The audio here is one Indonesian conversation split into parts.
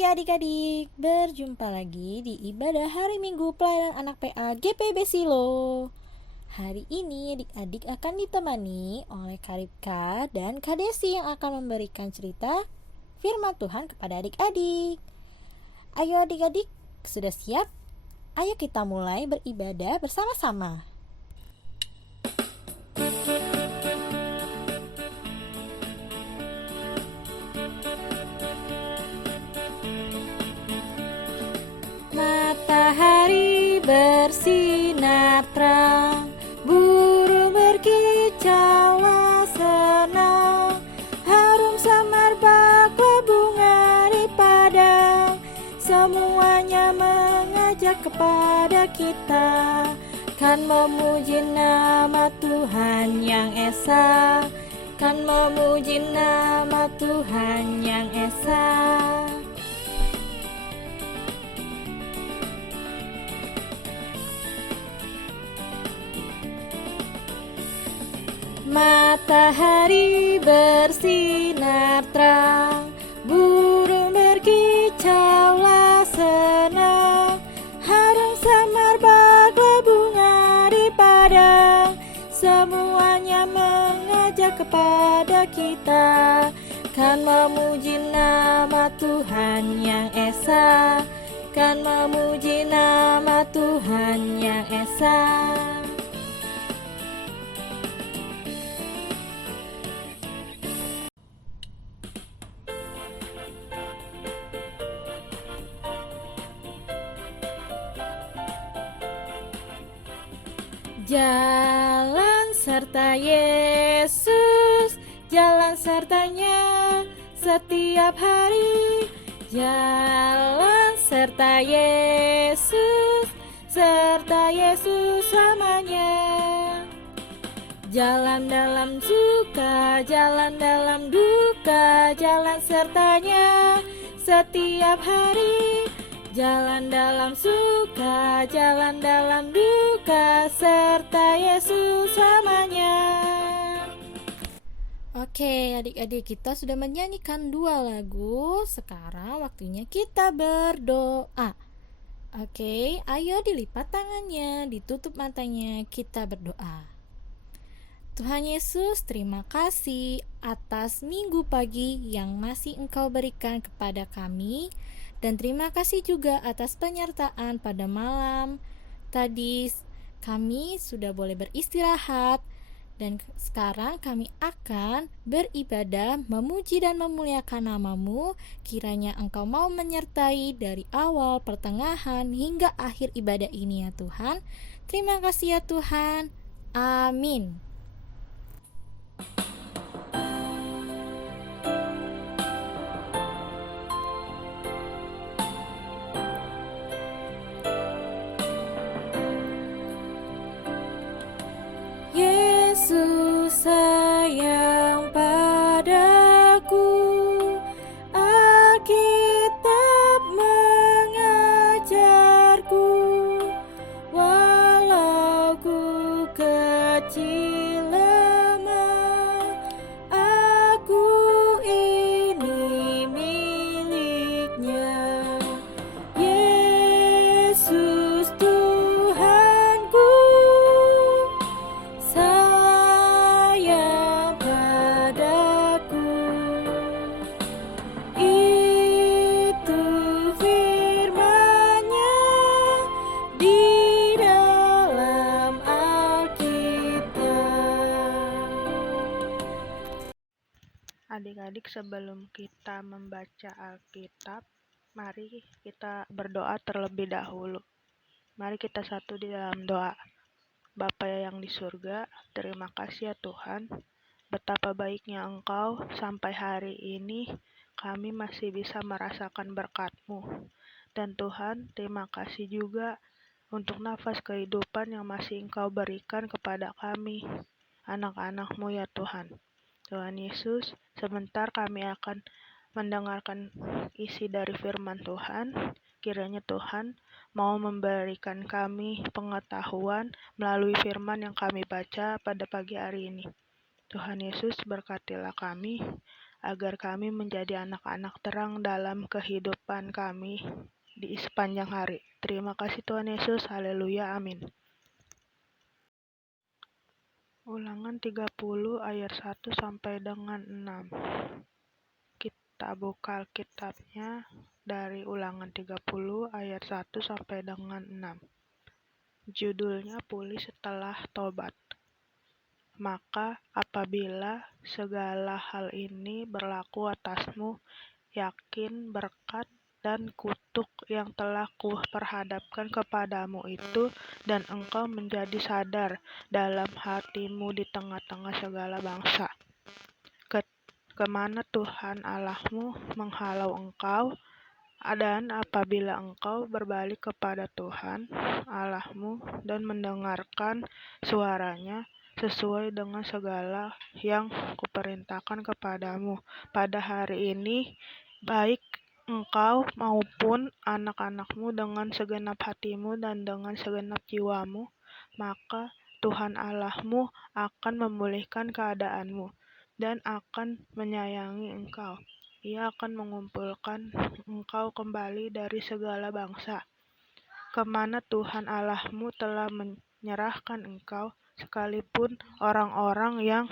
pagi adik-adik, berjumpa lagi di ibadah hari Minggu pelayanan anak PA GPB Silo. Hari ini adik-adik akan ditemani oleh Karipka dan Kak Desi yang akan memberikan cerita firman Tuhan kepada adik-adik. Ayo adik-adik, sudah siap? Ayo kita mulai beribadah bersama-sama. Matahari bersinar terang, burung berkicaulah senang, harum samar bakla bunga di padang, semuanya mengajak kepada kita kan memuji nama Tuhan yang esa, kan memuji nama Tuhan yang esa. Matahari bersinar terang, burung berkicaulah senang, harum samar bakla bunga di padang, semuanya mengajak kepada kita kan memuji nama Tuhan yang esa, kan memuji nama Tuhan yang esa. Jalan serta Yesus, jalan sertanya setiap hari. Jalan serta Yesus, serta Yesus selamanya. Jalan dalam suka, jalan dalam duka, jalan sertanya setiap hari. Jalan dalam suka, jalan dalam duka, serta Yesus selamanya. Oke, adik-adik, kita sudah menyanyikan 2 lagu. Sekarang waktunya kita berdoa. Oke, ayo dilipat tangannya, ditutup matanya, kita berdoa. Tuhan Yesus, terima kasih atas minggu pagi yang masih Engkau berikan kepada kami. Dan terima kasih juga atas penyertaan pada malam tadi. Kami sudah boleh beristirahat. Dan sekarang kami akan beribadah, memuji dan memuliakan nama-Mu. Kiranya Engkau mau menyertai dari awal, pertengahan, hingga akhir ibadah ini ya Tuhan. Terima kasih ya Tuhan. Amin. Yesus sayang padaku, Alkitab mengajarku, walau ku kecil lemah, aku ini miliknya. Yesus Tuhanku, sayang padaku. Itu firman-Nya di dalam Alkitab. Adik-adik, sebelum kita membaca Alkitab, mari kita berdoa terlebih dahulu. Mari kita satu di dalam doa. Bapa yang di surga, terima kasih ya Tuhan, betapa baiknya Engkau sampai hari ini kami masih bisa merasakan berkat-Mu. Dan Tuhan, terima kasih juga untuk nafas kehidupan yang masih Engkau berikan kepada kami, anak-anak-Mu ya Tuhan. Tuhan Yesus, sebentar kami akan mendengarkan isi dari firman Tuhan. Kiranya Tuhan mau memberikan kami pengetahuan melalui firman yang kami baca pada pagi hari ini. Tuhan Yesus, berkatilah kami. agar kami menjadi anak-anak terang dalam kehidupan kami di sepanjang hari. Terima kasih Tuhan Yesus, haleluya, amin. Ulangan 30 ayat 1 sampai dengan 6. Kita buka Alkitabnya dari Ulangan 30 ayat 1 sampai dengan 6. Judulnya Pulih Setelah Tobat. Maka apabila segala hal ini berlaku atasmu, yakin berkat dan kutuk yang telah kuperhadapkan kepadamu itu, dan engkau menjadi sadar dalam hatimu di tengah-tengah segala bangsa, kemana Tuhan Allahmu menghalau engkau, dan apabila engkau berbalik kepada Tuhan Allahmu dan mendengarkan suaranya sesuai dengan segala yang kuperintahkan kepadamu pada hari ini, baik engkau maupun anak-anakmu dengan segenap hatimu dan dengan segenap jiwamu, maka Tuhan Allahmu akan memulihkan keadaanmu dan akan menyayangi engkau. Ia akan mengumpulkan engkau kembali dari segala bangsa, kemana Tuhan Allahmu telah menyerahkan engkau, sekalipun orang-orang yang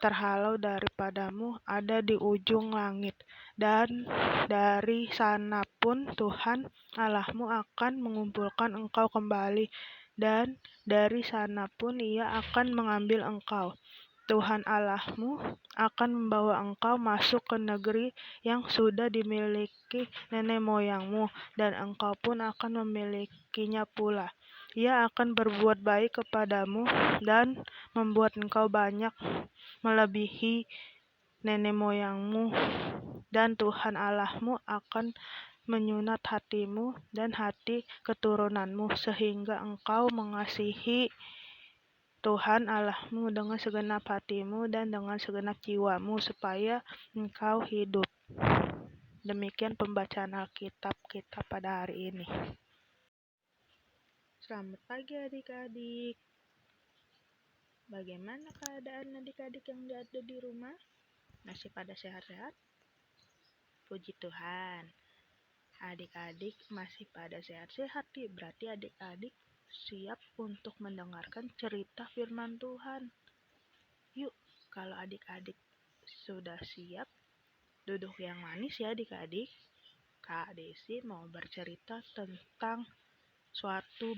terhalau daripadamu ada di ujung langit. Dan dari sana pun Tuhan Allahmu akan mengumpulkan engkau kembali, dan dari sana pun Ia akan mengambil engkau. Tuhan Allahmu akan membawa engkau masuk ke negeri yang sudah dimiliki nenek moyangmu, dan engkau pun akan memilikinya pula. Ia akan berbuat baik kepadamu dan membuat engkau banyak melebihi nenek moyangmu, dan Tuhan Allahmu akan menyunat hatimu dan hati keturunanmu, sehingga engkau mengasihi Tuhan Allahmu dengan segenap hatimu dan dengan segenap jiwamu, supaya engkau hidup. Demikian pembacaan Alkitab kita pada hari ini. Selamat pagi adik-adik. Bagaimana keadaan adik-adik yang ada di rumah? Masih pada sehat-sehat? Puji Tuhan. Adik-adik masih pada sehat-sehat nih, berarti adik-adik siap untuk mendengarkan cerita firman Tuhan. Yuk, kalau adik-adik sudah siap, duduk yang manis ya adik-adik. Kak Desi mau bercerita tentang suatu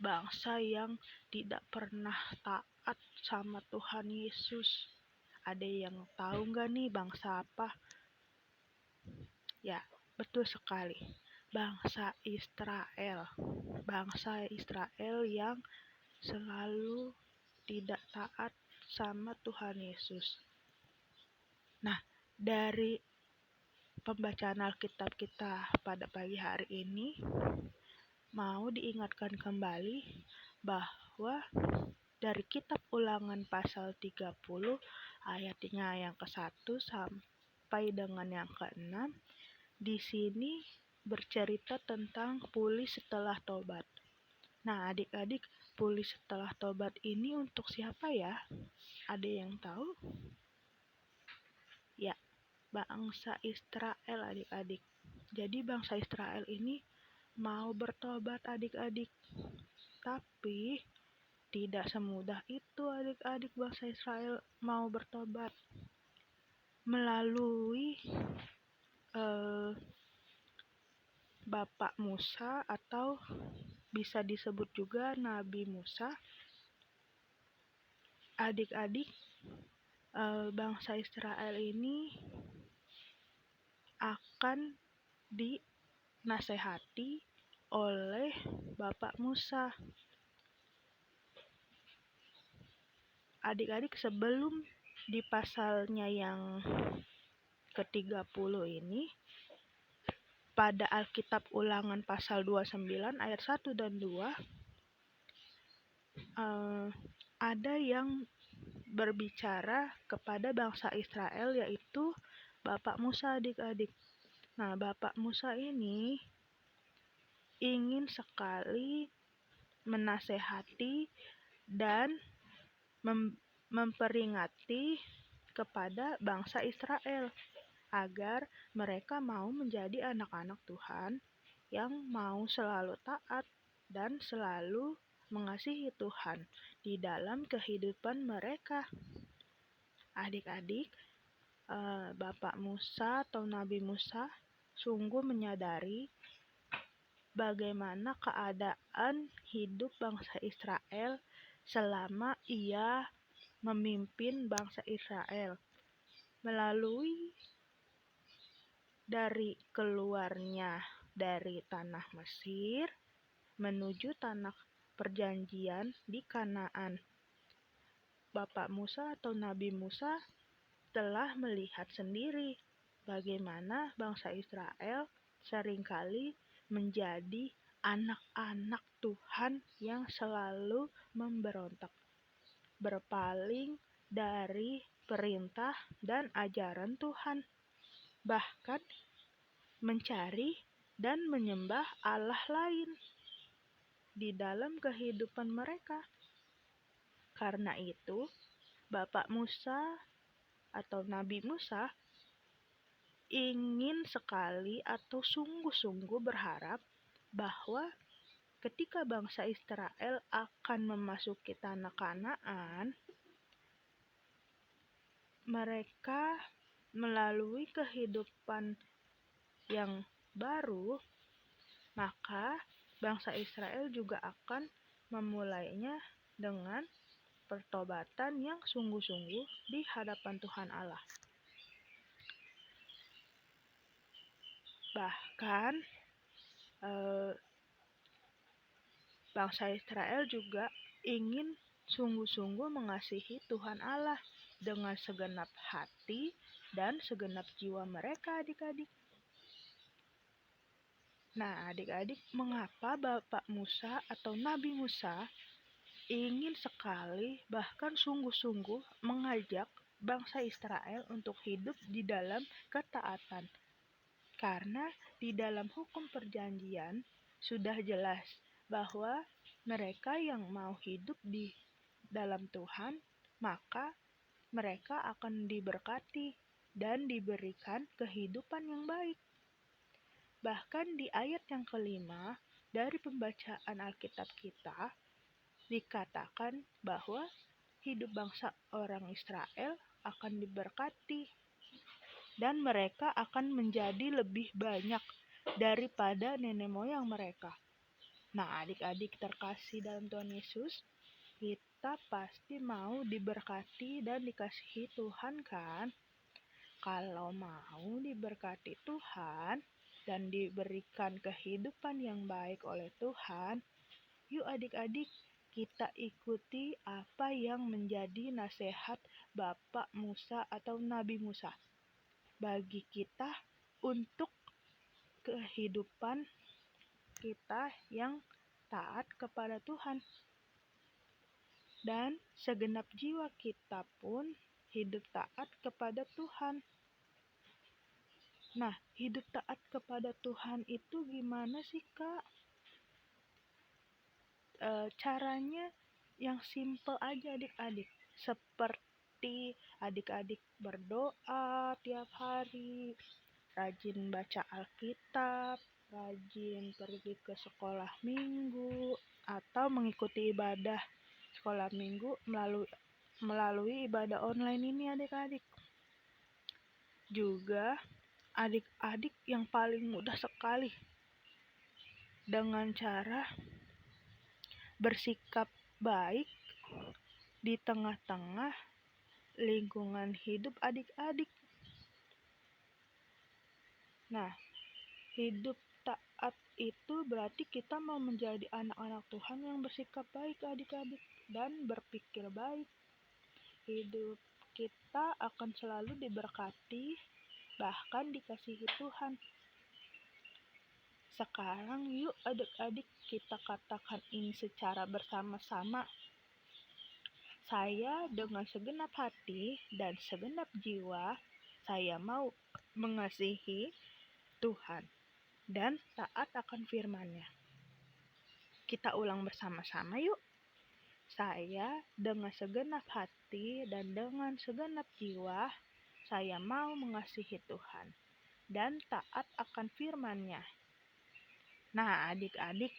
bangsa yang tidak pernah taat sama Tuhan Yesus. Ada yang tahu nggak nih bangsa apa? Ya, betul sekali. Bangsa Israel. Bangsa Israel yang selalu tidak taat sama Tuhan Yesus. Nah, dari pembacaan Alkitab kita pada pagi hari ini, mau diingatkan kembali bahwa dari kitab Ulangan pasal 30 ayatnya yang ke-1 sampai dengan yang ke-6, di sini bercerita tentang pulih setelah tobat. Nah, adik-adik, pulih setelah tobat ini untuk siapa ya? Ada yang tahu? Ya, bangsa Israel adik-adik. Jadi bangsa Israel ini mau bertobat adik-adik. Tapi tidak semudah itu adik-adik bangsa Israel mau bertobat. Melalui Bapak Musa, atau bisa disebut juga Nabi Musa, adik-adik, bangsa Israel ini akan dinasehati oleh Bapak Musa. Adik-adik, sebelum di pasalnya yang ke-30 ini, pada Alkitab Ulangan pasal 29 ayat 1 dan 2, ada yang berbicara kepada bangsa Israel, yaitu Bapak Musa adik-adik. Nah, Bapak Musa ini ingin sekali menasehati dan memperingati kepada bangsa Israel agar mereka mau menjadi anak-anak Tuhan yang mau selalu taat dan selalu mengasihi Tuhan di dalam kehidupan mereka. Adik-adik, Bapak Musa atau Nabi Musa sungguh menyadari bagaimana keadaan hidup bangsa Israel selama ia memimpin bangsa Israel melalui dari keluarnya dari tanah Mesir menuju tanah perjanjian di Kanaan. Bapak Musa atau Nabi Musa telah melihat sendiri bagaimana bangsa Israel seringkali menjadi anak-anak Tuhan yang selalu memberontak, berpaling dari perintah dan ajaran Tuhan, bahkan mencari dan menyembah Allah lain di dalam kehidupan mereka. Karena itu, Bapak Musa atau Nabi Musa ingin sekali atau sungguh-sungguh berharap bahwa ketika bangsa Israel akan memasuki tanah Kanaan, mereka melalui kehidupan yang baru, maka bangsa Israel juga akan memulainya dengan pertobatan yang sungguh-sungguh di hadapan Tuhan Allah. Bahkan bangsa Israel juga ingin sungguh-sungguh mengasihi Tuhan Allah dengan segenap hati dan segenap jiwa mereka, adik-adik. Nah, adik-adik, mengapa Bapak Musa atau Nabi Musa ingin sekali bahkan sungguh-sungguh mengajak bangsa Israel untuk hidup di dalam ketaatan? Karena di dalam hukum perjanjian sudah jelas bahwa mereka yang mau hidup di dalam Tuhan, maka mereka akan diberkati dan diberikan kehidupan yang baik. Bahkan di ayat yang kelima dari pembacaan Alkitab kita, dikatakan bahwa hidup bangsa orang Israel akan diberkati dan mereka akan menjadi lebih banyak daripada nenek moyang mereka. Nah, adik-adik terkasih dalam Tuhan Yesus, kita pasti mau diberkati dan dikasihi Tuhan kan? Kalau mau diberkati Tuhan dan diberikan kehidupan yang baik oleh Tuhan, yuk adik-adik, kita ikuti apa yang menjadi nasihat Bapak Musa atau Nabi Musa bagi kita untuk kehidupan kita yang taat kepada Tuhan. Dan segenap jiwa kita pun hidup taat kepada Tuhan. Nah, hidup taat kepada Tuhan itu gimana sih, Kak? Caranya yang simple aja adik-adik. Seperti adik-adik berdoa tiap hari, rajin baca Alkitab, rajin pergi ke sekolah minggu, atau mengikuti ibadah sekolah minggu melalui ibadah online ini adik-adik. Juga adik-adik yang paling mudah sekali dengan cara bersikap baik di tengah-tengah lingkungan hidup adik-adik. Nah, hidup taat itu berarti kita mau menjadi anak-anak Tuhan yang bersikap baik adik-adik dan berpikir baik. Hidup kita akan selalu diberkati, bahkan dikasihi Tuhan. Sekarang yuk adik-adik kita katakan ini secara bersama-sama. Saya dengan segenap hati dan segenap jiwa, saya mau mengasihi Tuhan dan taat akan firman-Nya. Kita ulang bersama-sama yuk. Saya dengan segenap hati dan dengan segenap jiwa, saya mau mengasihi Tuhan dan taat akan firman-Nya. Nah, adik-adik,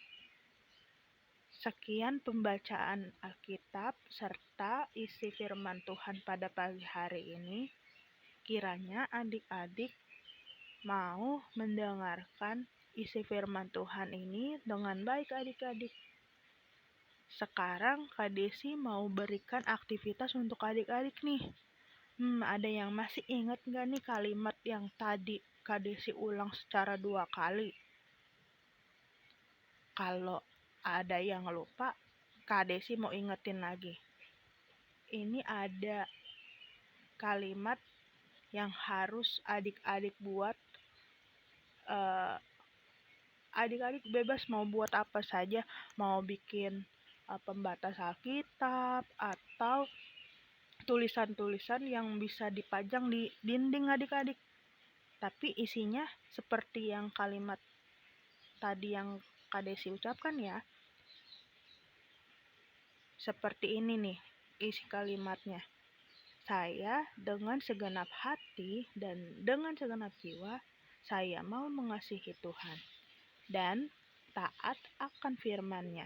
sekian pembacaan Alkitab serta isi firman Tuhan pada pagi hari ini. Kiranya adik-adik mau mendengarkan isi firman Tuhan ini dengan baik adik-adik. Sekarang Kak Desi mau berikan aktivitas untuk adik-adik nih. Ada yang masih ingat nggak nih kalimat yang tadi Kak Desi ulang secara 2 kali? Kalau ada yang lupa, Kak Desi mau ingetin lagi. Ini ada kalimat yang harus adik-adik buat. Adik-adik bebas mau buat apa saja, mau bikin pembatas Alkitab atau tulisan-tulisan yang bisa dipajang di dinding adik-adik. Tapi isinya seperti yang kalimat tadi yang Kak Desi ucapkan ya. Seperti ini nih isi kalimatnya. Saya dengan segenap hati dan dengan segenap jiwa, saya mau mengasihi Tuhan dan taat akan firman-Nya.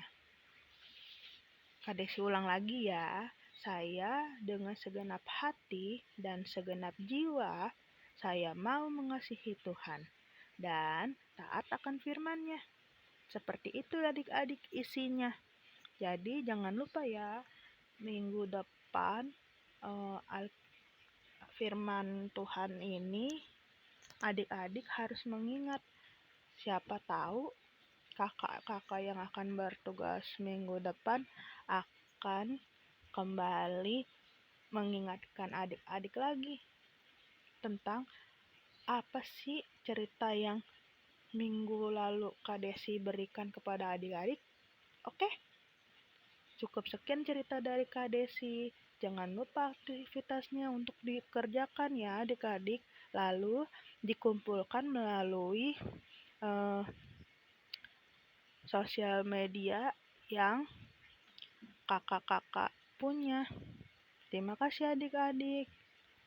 Kak Desi ulang lagi ya. Saya dengan segenap hati dan segenap jiwa, saya mau mengasihi Tuhan dan taat akan firman-Nya. Seperti itu adik-adik isinya. Jadi jangan lupa ya, minggu depan firman Tuhan ini adik-adik harus mengingat. Siapa tahu kakak-kakak yang akan bertugas minggu depan akan kembali mengingatkan adik-adik lagi tentang apa sih cerita yang minggu lalu Kak Desi berikan kepada adik-adik. Oke? Cukup sekian cerita dari Kak Desi. Jangan lupa aktivitasnya untuk dikerjakan ya adik-adik. Lalu dikumpulkan melalui sosial media yang kakak-kakak punya. Terima kasih adik-adik.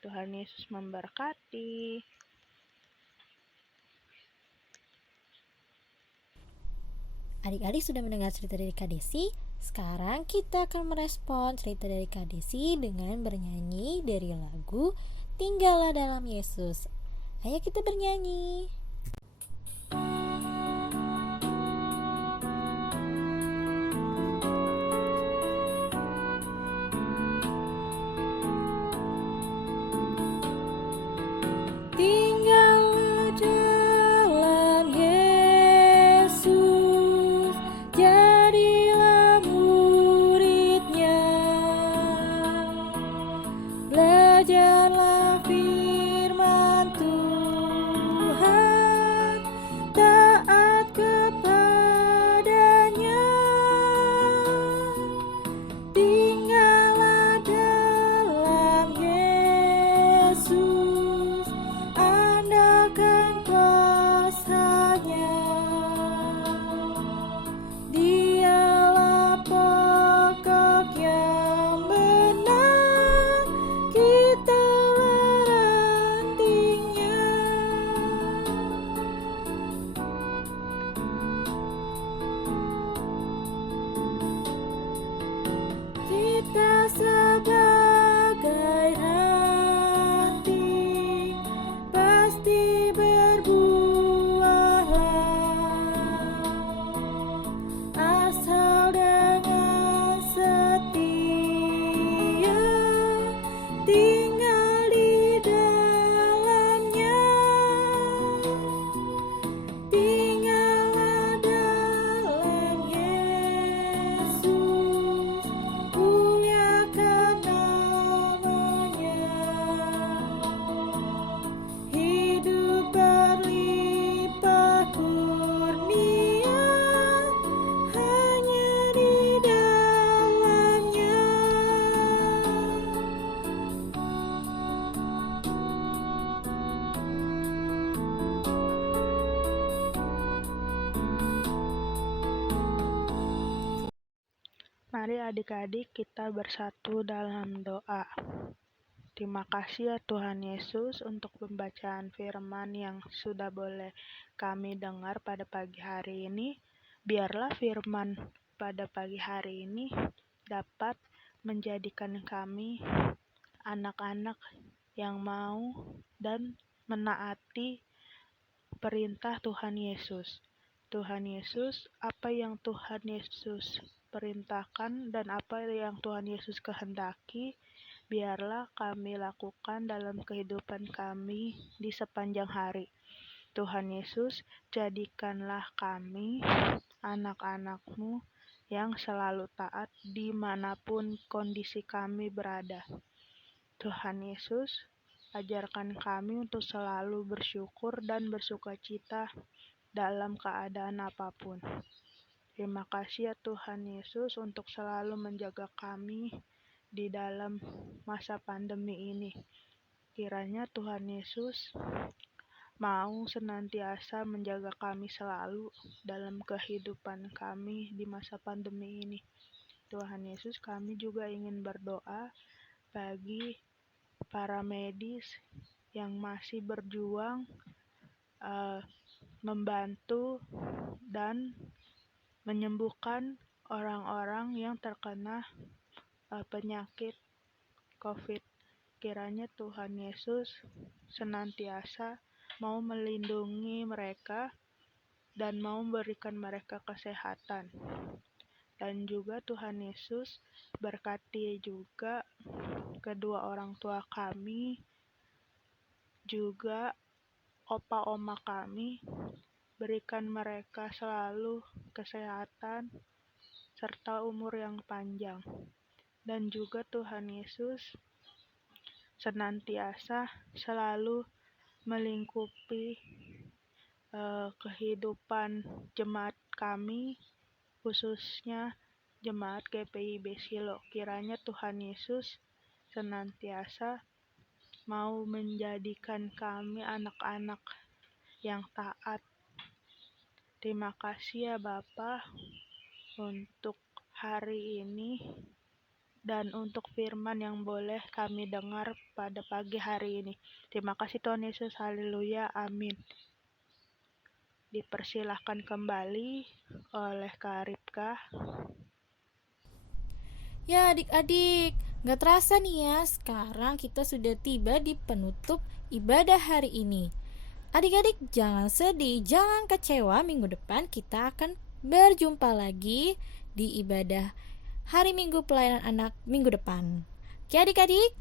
Tuhan Yesus memberkati. Adik-adik sudah mendengar cerita dari Kak Desi. Sekarang kita akan merespon cerita dari Kak Desi dengan bernyanyi dari lagu Tinggallah Dalam Yesus. Ayo kita bernyanyi. Tinggallah dalam Yesus, jadilah murid-Nya. Belajarlah firman Tuhan. adik-adik, kita bersatu dalam doa. Terima kasih ya Tuhan Yesus untuk pembacaan firman yang sudah boleh kami dengar pada pagi hari ini. Biarlah firman pada pagi hari ini dapat menjadikan kami anak-anak yang mau dan menaati perintah Tuhan Yesus. Tuhan Yesus, apa yang Tuhan Yesus perintahkan dan apa yang Tuhan Yesus kehendaki, biarlah kami lakukan dalam kehidupan kami di sepanjang hari. Tuhan Yesus, jadikanlah kami anak-anak-Mu yang selalu taat dimanapun kondisi kami berada. Tuhan Yesus, ajarkan kami untuk selalu bersyukur dan bersukacita dalam keadaan apapun. Terima kasih ya Tuhan Yesus untuk selalu menjaga kami di dalam masa pandemi ini. Kiranya Tuhan Yesus mau senantiasa menjaga kami selalu dalam kehidupan kami di masa pandemi ini. Tuhan Yesus, kami juga ingin berdoa bagi para medis yang masih berjuang membantu dan menyembuhkan orang-orang yang terkena penyakit COVID. Kiranya Tuhan Yesus senantiasa mau melindungi mereka dan mau memberikan mereka kesehatan. Dan juga Tuhan Yesus berkati juga kedua orang tua kami, juga opa oma kami, berikan mereka selalu kesehatan serta umur yang panjang. Dan juga Tuhan Yesus senantiasa selalu melingkupi kehidupan jemaat kami, khususnya jemaat GPIB Silo. Kiranya Tuhan Yesus senantiasa mau menjadikan kami anak-anak yang taat. Terima kasih ya Bapa untuk hari ini dan untuk firman yang boleh kami dengar pada pagi hari ini. Terima kasih Tuhan Yesus, haleluya, amin. Dipersilahkan kembali oleh Kak Ripka. Ya adik-adik, gak terasa nih ya, sekarang kita sudah tiba di penutup ibadah hari ini. Adik-adik jangan sedih, jangan kecewa, minggu depan kita akan berjumpa lagi di ibadah hari Minggu pelayanan anak minggu depan. Oke adik-adik,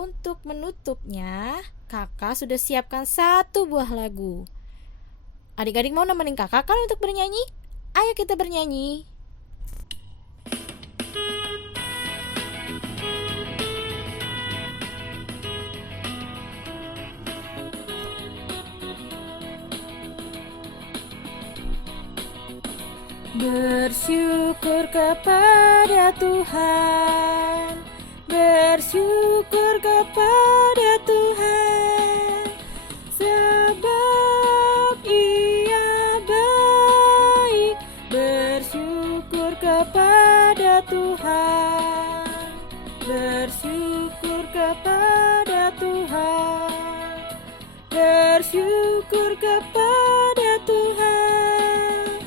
untuk menutupnya kakak sudah siapkan satu buah lagu. Adik-adik mau nemenin kakak kan untuk bernyanyi? Ayo kita bernyanyi. Bersyukur kepada Tuhan, bersyukur kepada Tuhan, sebab Ia baik. Bersyukur kepada Tuhan, bersyukur kepada Tuhan, bersyukur kepada Tuhan,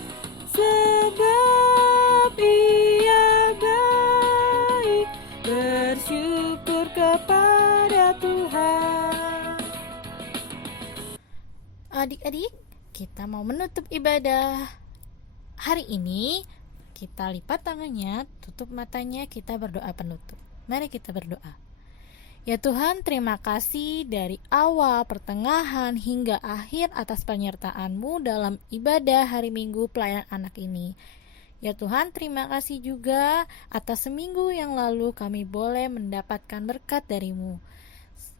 sebab Ia baik. Bersyukur kepada Tuhan. Adik-adik, kita mau menutup ibadah hari ini. Kita lipat tangannya, tutup matanya, kita berdoa penutup. Mari kita berdoa. Ya Tuhan, terima kasih dari awal, pertengahan, hingga akhir atas penyertaan-Mu dalam ibadah hari Minggu pelayanan anak ini. Ya Tuhan, terima kasih juga atas seminggu yang lalu kami boleh mendapatkan berkat dari-Mu.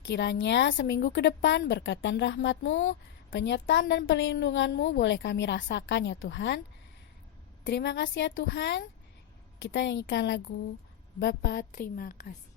Kiranya seminggu ke depan berkat dan rahmat-Mu, penyertaan dan perlindungan-Mu boleh kami rasakan ya Tuhan. Terima kasih ya Tuhan. Kita nyanyikan lagu Bapa Terima Kasih.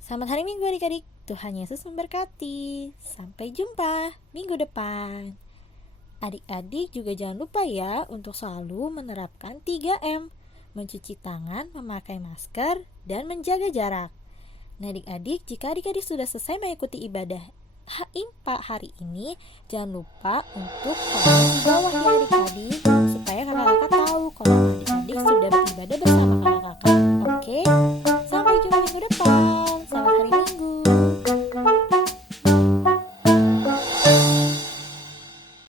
Selamat hari Minggu adik-adik. Tuhan Yesus memberkati. Sampai jumpa minggu depan. Adik-adik juga jangan lupa ya untuk selalu menerapkan 3M. Mencuci tangan, memakai masker, dan menjaga jarak. Nah adik-adik, jika adik-adik sudah selesai mengikuti ibadah Impak hari ini, jangan lupa untuk komen di bawah ya adik-adik.